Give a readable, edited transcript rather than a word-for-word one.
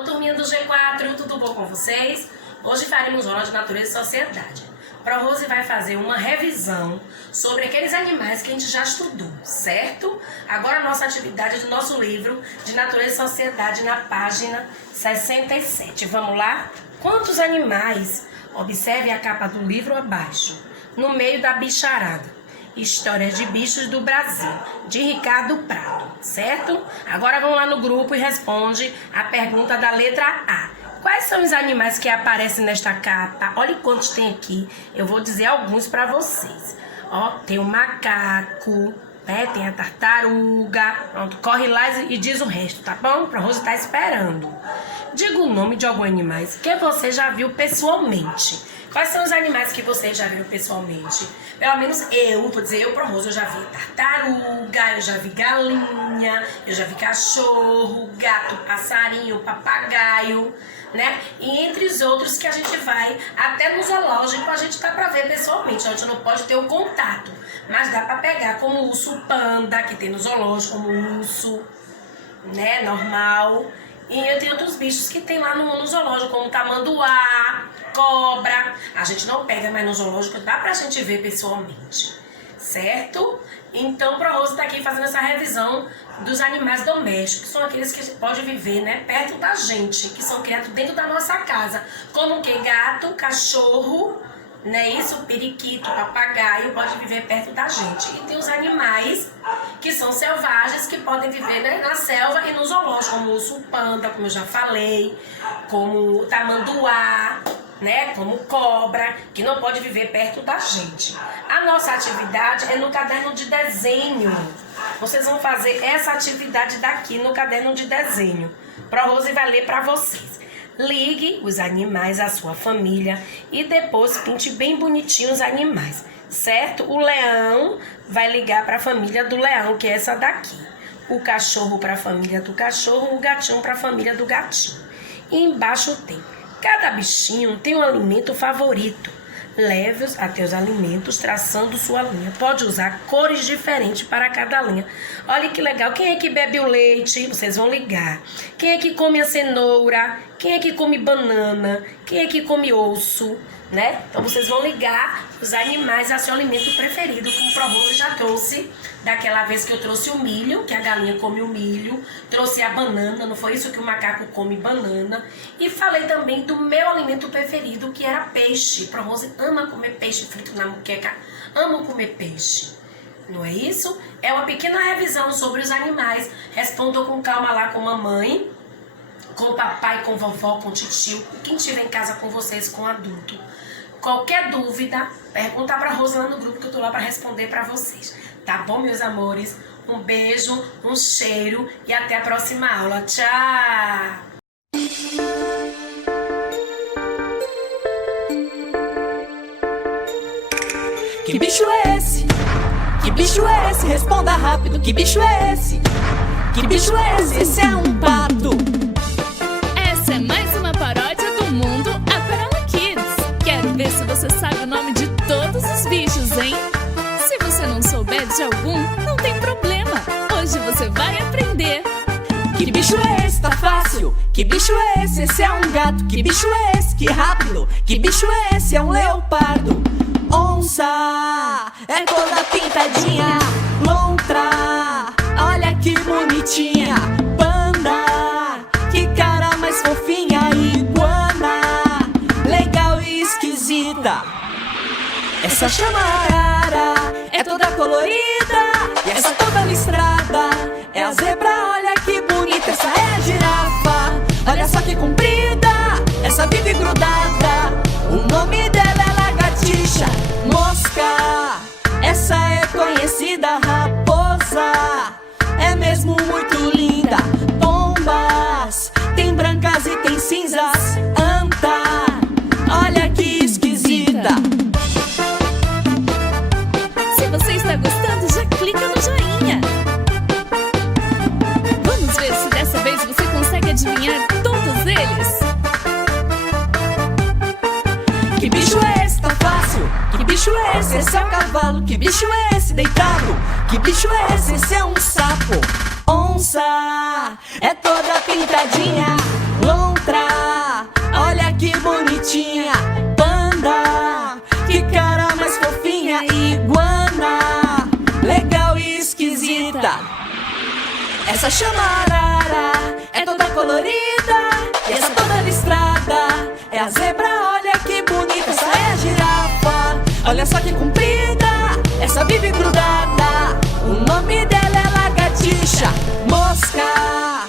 Alô, turminha do G4, tudo bom com vocês? Hoje faremos aula de natureza e sociedade. ProRose vai fazer uma revisão sobre aqueles animais que a gente já estudou, certo? Agora a nossa atividade é do nosso livro de natureza e sociedade na página 67. Vamos lá? Quantos animais? Observe a capa do livro abaixo, no meio da bicharada. Histórias de bichos do Brasil, de Ricardo Prado, certo? Agora vamos lá no grupo e responde a pergunta da letra A. Quais são os animais que aparecem nesta capa? Olha quantos tem aqui. Eu vou dizer alguns para vocês. Ó, tem o macaco, né? Tem a tartaruga. Pronto, corre lá e diz o resto, tá bom? ProRose tá esperando. Diga o nome de alguns animais que você já viu pessoalmente. Quais são os animais que você já viu pessoalmente? Pelo menos eu, vou dizer eu, ProRose, eu já vi tartaruga, eu já vi galinha, eu já vi cachorro, gato, passarinho, papagaio, né? E entre os outros que a gente vai, até no zoológico a gente dá pra ver pessoalmente, a gente não pode ter o contato, mas dá pra pegar como o urso panda, que tem no zoológico, como o urso, né, normal. E tem outros bichos que tem lá no zoológico, como tamanduá, cobra. A gente não pega mais no zoológico, dá pra gente ver pessoalmente, certo? Então, ProRose tá aqui fazendo essa revisão dos animais domésticos, que são aqueles que podem viver, né, perto da gente, que são criados dentro da nossa casa, como que gato, cachorro, né, isso, periquito, papagaio, pode viver perto da gente. E tem os animais que são selvagens, que podem viver, né, na selva e no zoológico, como o urso panda, como eu já falei, como o tamanduá, né, como cobra, que não pode viver perto da gente. A nossa atividade é no caderno de desenho. Vocês vão fazer essa atividade daqui no caderno de desenho. ProRose vai ler para vocês. Ligue os animais à sua família e depois pinte bem bonitinho os animais, certo? O leão vai ligar para a família do leão, que é essa daqui. O cachorro para a família do cachorro, o gatinho para a família do gatinho. E embaixo tem: cada bichinho tem um alimento favorito. Leve-os até os alimentos traçando sua linha. Pode usar cores diferentes para cada linha. Olha que legal. Quem é que bebe o leite? Vocês vão ligar. Quem é que come a cenoura? Quem é que come banana? Quem é que come osso? Né? Então vocês vão ligar os animais a seu alimento preferido, como o ProRose já trouxe daquela vez que eu trouxe o milho, que a galinha come o milho, trouxe a banana, não foi isso que o macaco come banana, e falei também do meu alimento preferido, que era peixe. ProRose ama comer peixe frito na muqueca, amo comer peixe. Não é isso? É uma pequena revisão sobre os animais. Respondam com calma lá com mamãe, com papai, com vovó, com titio, com quem estiver em casa com vocês, com adulto. Qualquer dúvida, pergunta pra Rose lá no grupo, que eu tô lá pra responder pra vocês. Tá bom, meus amores? Um beijo, um cheiro e até a próxima aula. Tchau! Que bicho é esse? Que bicho é esse? Responda rápido. Que bicho é esse? Que bicho é esse? Esse é um pato. Essa é mais uma paródia do Mundo Aquarela Kids. Quero ver se você sabe o nome de todos os bichos, hein? Se você não souber de algum, não tem problema. Hoje você vai aprender. Que bicho é esse? Tá fácil. Que bicho é esse? Esse é um gato. Que bicho é esse? Que rápido. Que bicho é esse? É um leopardo. Onça é toda pintadinha. Lontra, olha que bonitinha. Panda, que cara mais fofinha. Iguana, legal e esquisita. Essa chamarara é toda colorida. E essa toda listrada é a zebra, olha que bonita. Essa é a girafa, olha só que comprida. Essa vive grudada, o nome dela é lagartixa. Mosca, essa é conhecida. Raposa, é mesmo muito linda. Pombas, tem brancas e tem cinzas. Anta, olha que esquisita. Se você está gostando, já clica no joinha. Vamos ver se dessa vez você consegue adivinhar todos eles. Que bicho é esse? Tá fácil. Que bicho é esse? Esse é um cavalo. Que bicho é esse? Deitado. Que bicho é esse? Esse é um sapo. Onça é toda pintadinha. Lontra Essa chamarara é toda colorida, e essa toda listrada é a zebra, olha que bonita. Essa é a girafa, olha só que comprida, essa vive grudada, o nome dela é lagartixa. Mosca